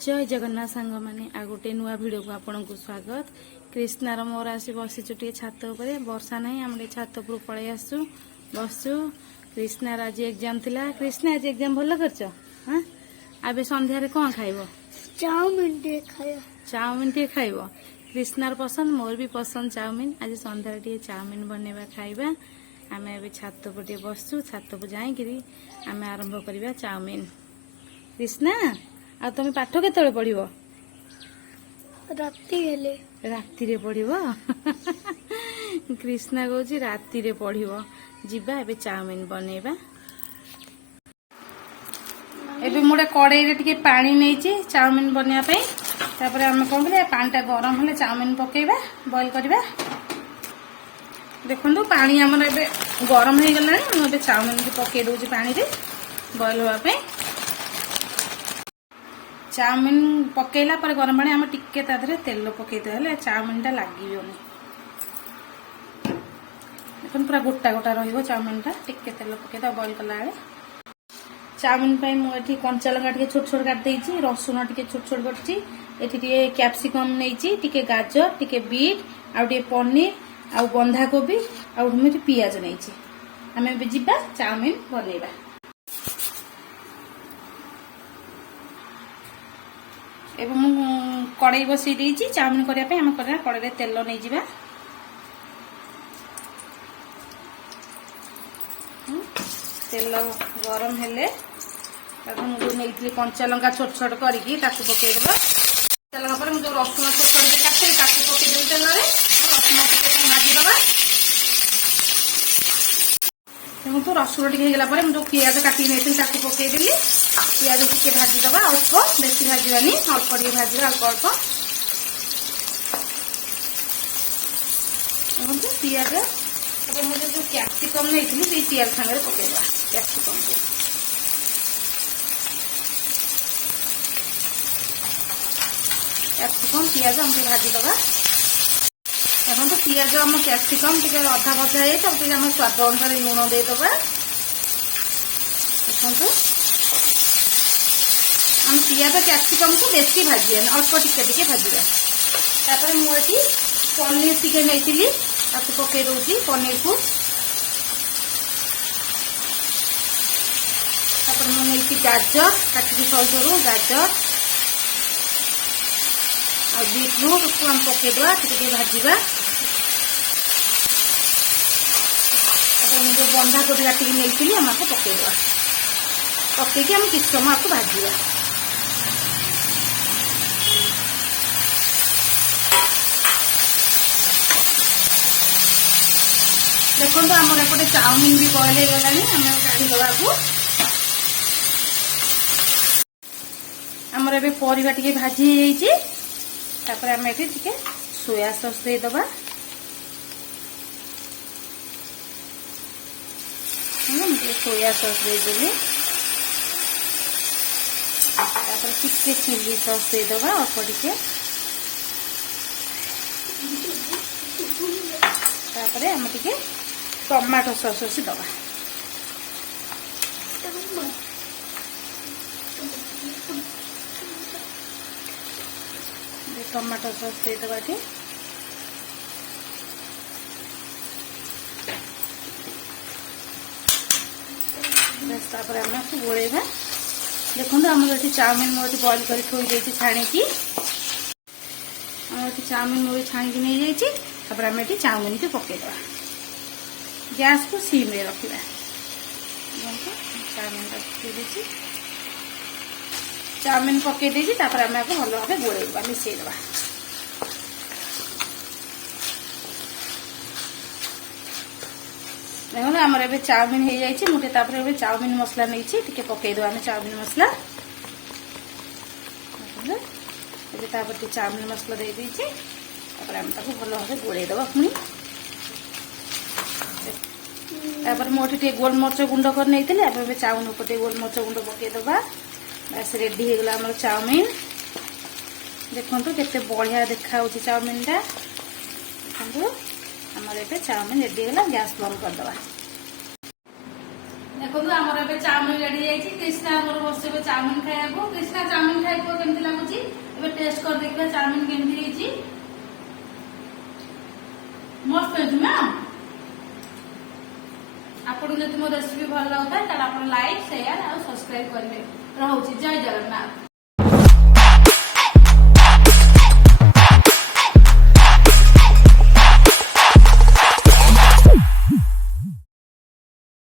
जय जगन्नाथ सांग मैंने आ गोटे नुआ भिडियो को आपन को स्वागत। कृष्णार मोर आसी बसीचु टे छात उपरे वर्षा नहीं आम छात उपर पलि आसु बसु। कृष्णार आज एग्जाम थिला। कृष्णा आज एग्जाम भल करछ। हां आबे संध्या रे कोन खाइबो? चाउमिन टे खाइबो। चाउमिन टे खाइबो। कृष्णार पसंद मोर भी पसंद चाउमिन। आज संध्या टे चाउमिन बनेबा खाइबा। आमे अबे छात उपर टे बसु। छात उपर जाई करी आमे आरंभ करिबा चाउमिन। कृष्णा आ तुम पाठ केतले पढ़िबो? राती हेले राती रे पढ़िबो। कृष्णा कहूची राती रे पढ़िबो। जिबा एबे चाउमिन बनेबा। एबे मोडे कड़ाई रे टिके पानी नेची चाउमिन बनिया पे। तापर हम कोन करे पानी गरम हले चाउमिन पकेबा बॉईल करबा। देखंतु पानी हमर एबे गरम हे गलानी। हम एबे चाउमिन के पके दोची पानी रे बॉईल होवा पे। चाउमिन पकेला पर गरम पानी हम टिके तादरे तेल पके देले चाउमिन टा लागियोनी। देखन पूरा गोटा गोटा रहिबो चाउमिन टा। टिके तेल पके दा बॉईल कला बेले चाउमिन पे मु एठी कंचा लंका टिके छोट छोट काट देइची। रसुन टिके छोट छोट करची। एठी टिके कैप्सिकम नेइची, टिके गाजर, टिके बीट, आ टिके पनीर, आ बंधा कोबी, आ उठमेटी पियाज नेइची। हमें बे जिबा चाउमिन बनेबा। एवं कड़ाई बसई देइची चाउमिन करिया पे। हम करा कड़ाई रे तेल नै जिबा। तेल गरम हेले तखन जो नेइतली कंचा लंका छोट छोट करिकी ताकू पके देबा। तेल लंका पर जो रसुन छोट छोट के काटे ताकू पके देई तेल रे रसुन के भाजी दबा। एवं तो रसुन टिके हेगला पर हम जो प्याज काटी नेइतली ताकू पके देली। प्याज टिके भाजी दबा। अल्प बेसी भाजवानी अल्प टिके भाजी अल्प अल्प। प्याज मुझे जो कैप्सिकम नहीं थी प्याज सागर पकेबा। कैप्सिकम को कैप्सिकम प्याज हम भाजी दबा। एवं तो प्याज आम कैप्सिकम टे अधा भजा है हम स्वाद अनुसार लुण देदबा। देखो हम पियाज कैप्सिकम को बेसी भाजी अल्प टिके भाजवा। तापर मुझे पनीर टिके नहीं पके दूसरी पनीर को। तापर मुझे गाजर काटिकी सरू सरू गाजर आ बीटरूट को हम पकेदवा टिके भाजवा। तापर मुझे बंधा कोबी काटिकी नहीं हम पकेदवा। पकईकि हम किस समय आपको भाजवा। देखो तो आम एपटे चाउमिन भी बॉयल हो गलानी। आम काढ़ीदवा को आमर ए परिवा टिके भाजी हो जाइए। तापर आम ये टिके सोया सॉस देदबा। Soya sauce देदेली। तापर टिके चिली सॉस देदबा अल्प टिके। तापर आम टिके टमाटो सॉस दबा। टमाटो सॉस देदबा टी। तापर आम गोलेबा। देखो आम चाउमिन मुझे बॉईल कर थोड़ी देती छाणीकी। चाउमिन मुझे छाणीकी नहीं जाइए। तापर आम ये चाउमिन को पकेदवा। गैस को सीम रे रखा। चाउमिन पके देती तापर आम भल भाव गोलेबा मिसेदवा। देखो आमर ए चाउमिन हो जाइए। मुझे तापर चाउमिन मसला नहीं टिके पकेदवा। आम चाउमिन मसला तापर चाउमिन मसला दे दीजिए। तापर आम भल भाव गोलेदवा। पुणी तापर मोटे टे गोलमरच गुंड कर नहीं चाउमिन ऊपर गोलमरच गुंड पकेदबा। बस रेडी हो गला आम चाउमिन। देखो केते बढ़िया देखा चाउमिन टा। देखो आमर ए चाउमिन रेडी हो गला। गैस बंद करदबा। ଦେଖନ୍ତୁ ଆମର ଏବେ ଚାଉମିନ ରେଡି ହେଇଯାଇଛି। କ୍ରିଷ୍ଣା ଆମର ବସିବେ ଚାଉମିନ ଖାଇବାକୁ। କ୍ରିଷ୍ଣା ଚାଉମିନ ଖାଇବାକୁ କେମିତି ଲାଗୁଛି ଏବେ ଟେଷ୍ଟ କରି ଦେଖିବା ଚାଉମିନ କେମିତି ହେଇଛି। ମସ୍ତ ହେଇଛି ନା। ଆପଣଙ୍କୁ ଯଦି ମୋ ରେସିପି ଭଲ ଲାଗୁଥାଏ ତାହେଲେ ଆପଣ ଲାଇକ୍ ସେୟାର ଆଉ ସବସ୍କ୍ରାଇବ କରିବେ। ରହୁଛି ଜୟ ଜଗନ୍ନାଥ।